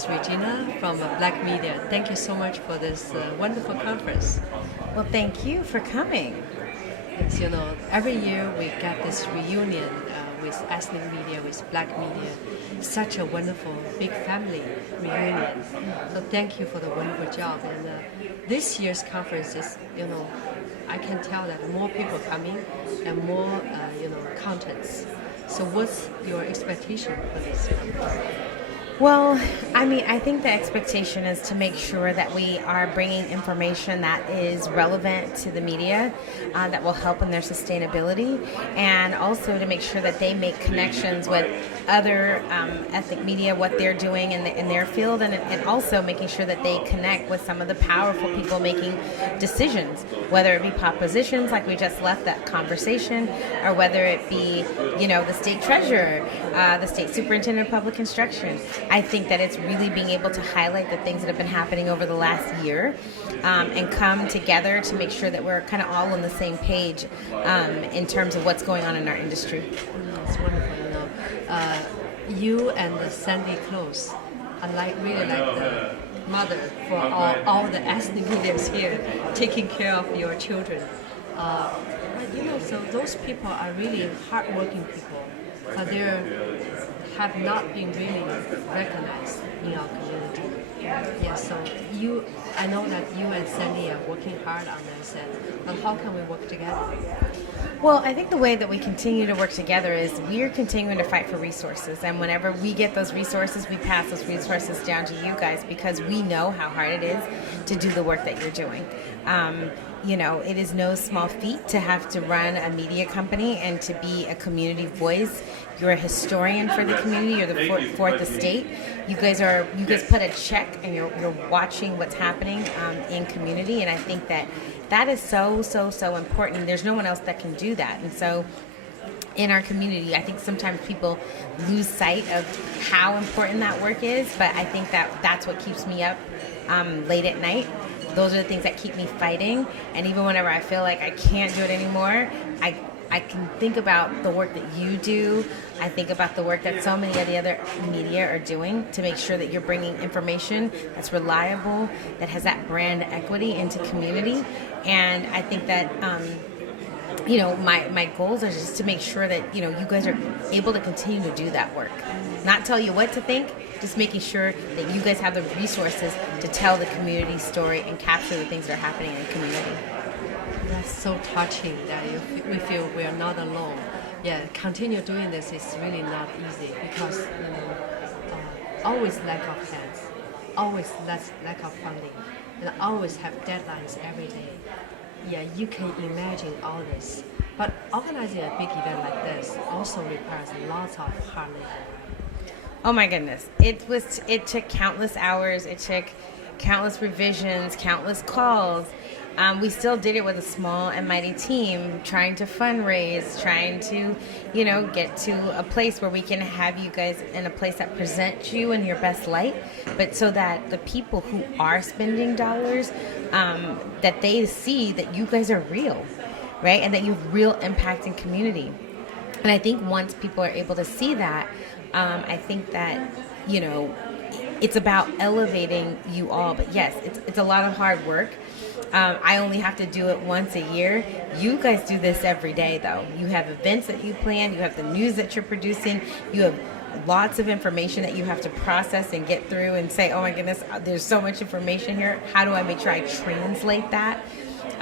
is Regina from Black Media. Thank you so much for this wonderful conference. Well, thank you for coming. It's, every year we get this reunion with ethnic media, with Black media. Such a wonderful, big family reunion. So thank you for the wonderful job. And this year's conference is, I can tell that more people coming and more, contents. So what's your expectation for this conference? Well, I think the expectation is to make sure that we are bringing information that is relevant to the media, that will help in their sustainability, and also to make sure that they make connections with other ethnic media, what they're doing in their field, and also making sure that they connect with some of the powerful people making decisions, whether it be propositions like we just left that conversation, or whether it be, the state treasurer, the state superintendent of public instruction. I think that it's really being able to highlight the things that have been happening over the last year and come together to make sure that we're kind of all on the same page in terms of what's going on in our industry. It's wonderful, you and Sandy Close are really like the mother for all the ethnic leaders here, taking care of your children. So those people are really hardworking people, but they have not been really recognized in our community. Yeah, so I know that you and Sandy are working hard on this, and how can we work together? Well, I think the way that we continue to work together is we are continuing to fight for resources. And whenever we get those resources, we pass those resources down to you guys because we know how hard it is to do the work that you're doing. It is no small feat to have to run a media company and to be a community voice. You're a historian for the community. You're the fourth estate. You guys put a check and you're watching what's happening in community. And I think that is so important. There's no one else that can do that. And so in our community, I think sometimes people lose sight of how important that work is. But I think that's what keeps me up late at night. Those are the things that keep me fighting. And even whenever I feel like I can't do it anymore, I can think about the work that you do. I think about the work that so many of the other media are doing to make sure that you're bringing information that's reliable, that has that brand equity into community. And I think that, my goals are just to make sure that, you guys are able to continue to do that work. Not tell you what to think, just making sure that you guys have the resources to tell the community story and capture the things that are happening in the community. That's so touching that we feel we are not alone. Yeah, continue doing this is really not easy because always lack of hands, always lack of funding, and always have deadlines every day. Yeah, you can imagine all this. But organizing a big event like this also requires lots of hard labor. Oh my goodness. It took countless hours. It took countless revisions, countless calls. We still did it with a small and mighty team, trying to fundraise, trying to, get to a place where we can have you guys in a place that presents you in your best light, but so that the people who are spending dollars, that they see that you guys are real, right? And that you have real impact in community. And I think once people are able to see that, I think that, it's about elevating you all. But yes, it's a lot of hard work. I only have to do it once a year. You guys do this every day, though. You have events that you plan. You have the news that you're producing. You have lots of information that you have to process and get through and say, oh my goodness, there's so much information here. How do I make sure I translate that?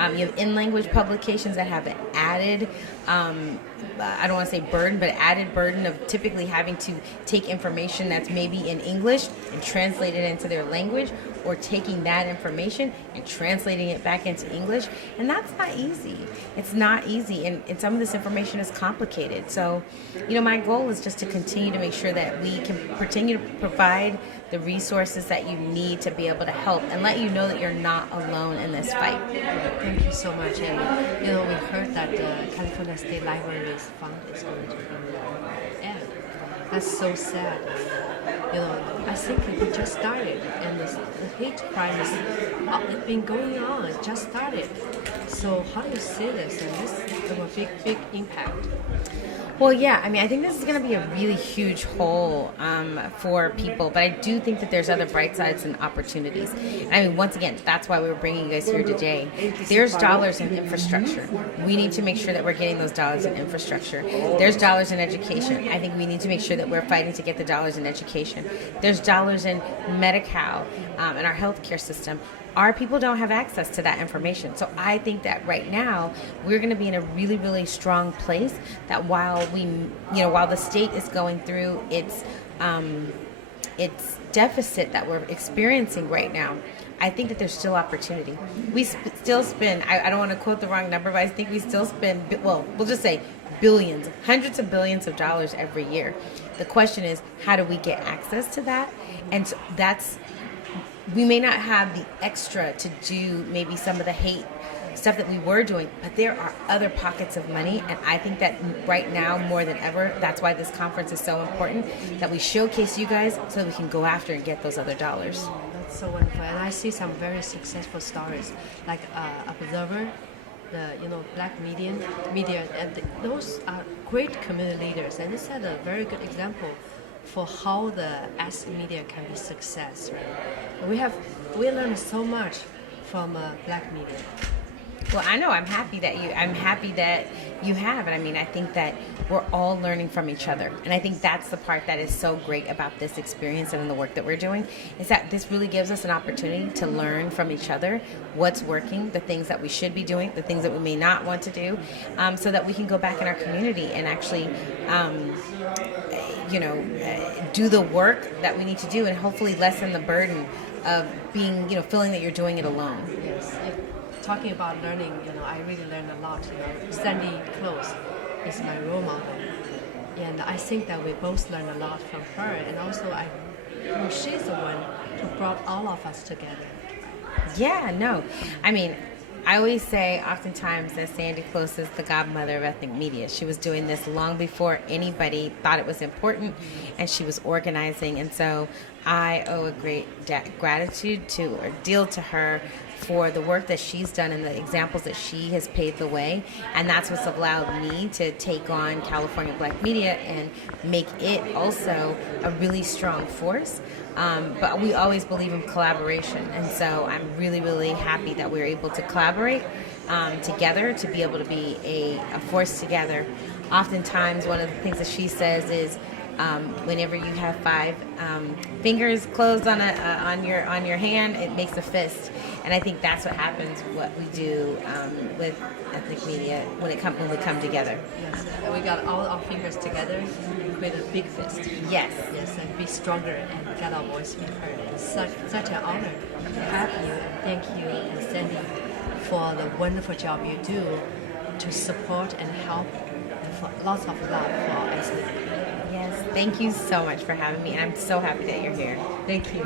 You have in-language publications that have an added, I don't want to say burden, but added burden of typically having to take information that's maybe in English and translate it into their language, or taking that information and translating it back into English. And that's not easy. It's not easy. And some of this information is complicated. So, my goal is just to continue to make sure that we can continue to provide the resources that you need to be able to help and let you know that you're not alone in this fight. Thank you so much. And, we heard that the California State Library's fund is going to end. That's so sad. I think we just started, and the hate crime has been going on. It just started. So how do you see this? And this have a big impact. Well, yeah, I mean, I think this is going to be a really huge hole for people, but I do think that there's other bright sides and opportunities. I mean, once again, that's why we were bringing you guys here today. There's dollars in infrastructure. We need to make sure that we're getting those dollars in infrastructure. There's dollars in education. I think we need to make sure that we're fighting to get the dollars in education. There's dollars in Medi-Cal and our healthcare system. Our people don't have access to that information. So I think that right now we're going to be in a really, really strong place that while the state is going through its deficit that we're experiencing right now, I think that there's still opportunity. We still spend, I don't want to quote the wrong number, but I think we still spend, well, we'll just say billions, hundreds of billions of dollars every year. The question is, how do we get access to that? And so we may not have the extra to do maybe some of the hate stuff that we were doing, but there are other pockets of money, and I think that right now more than ever, that's why this conference is so important, that we showcase you guys so that we can go after and get those other dollars. That's so wonderful, and I see some very successful stories, like Observer, the Black media, and those are great community leaders, and it's a very good example for how the S media can be success. Right? We learned so much from Black media. Well, I know I'm happy that you have, and I mean, I think that we're all learning from each other, and I think that's the part that is so great about this experience and the work that we're doing, is that this really gives us an opportunity to learn from each other what's working, the things that we should be doing, the things that we may not want to do, so that we can go back in our community and actually do the work that we need to do, and hopefully lessen the burden of being, feeling that you're doing it alone. Yes. Talking about learning, I really learned a lot. Sandy Close is my role model, and I think that we both learned a lot from her. And also, she's the one who brought all of us together. Yeah, no, I mean, I always say oftentimes that Sandy Close is the godmother of ethnic media. She was doing this long before anybody thought it was important, and she was organizing. And so I owe a great gratitude to her for the work that she's done and the examples that she has paved the way. And that's what's allowed me to take on California Black media and make it also a really strong force. But we always believe in collaboration. And so I'm really, really happy that we're able to collaborate together to be able to be a force together. Oftentimes, one of the things that she says is, whenever you have 5 fingers closed on your hand, it makes a fist, and I think that's what happens. What we do with ethnic media when we come together. Yes, we got all our fingers together and create a big fist. Yes, and be stronger and get our voice be heard. It's such an honor to have you, and thank you, and Sandy, for the wonderful job you do to support and help, and for lots of love for our ethnic. Yes, thank you so much for having me, and I'm so happy that you're here. Thank you.